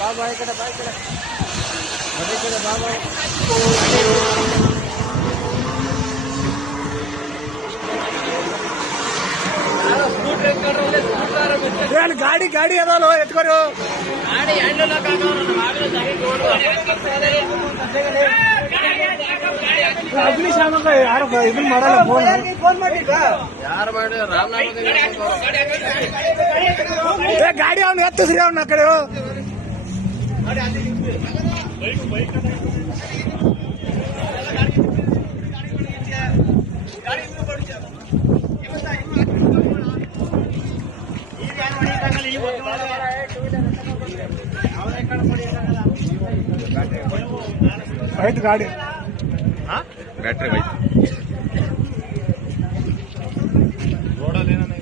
ಬಾಬಾ ಈ ಕಡೆ ಬಾಬಾ ಗಾಡಿ ಗಾಡಿ ಅದಲ್ಲ ಎತ್ಕೊರು ಅಗ್ನಿಶಾಮಕ ಯಾರು ಇದನ್ನ ಮಾಡಲ್ಲ ಫೋನ್ ಮಾಡಿ ಯಾರು ಮಾಡಿ ಗಾಡಿ ಅವ್ನು ಎತ್ತಿಸ್ರಿ ಅವ್ನ ಕಡೆ ಆಯ್ತು ಗಾಡಿ ಬ್ಯಾಟ್ರಿ ಹೋಯ್ತು ರೋಡಲ್ಲಿ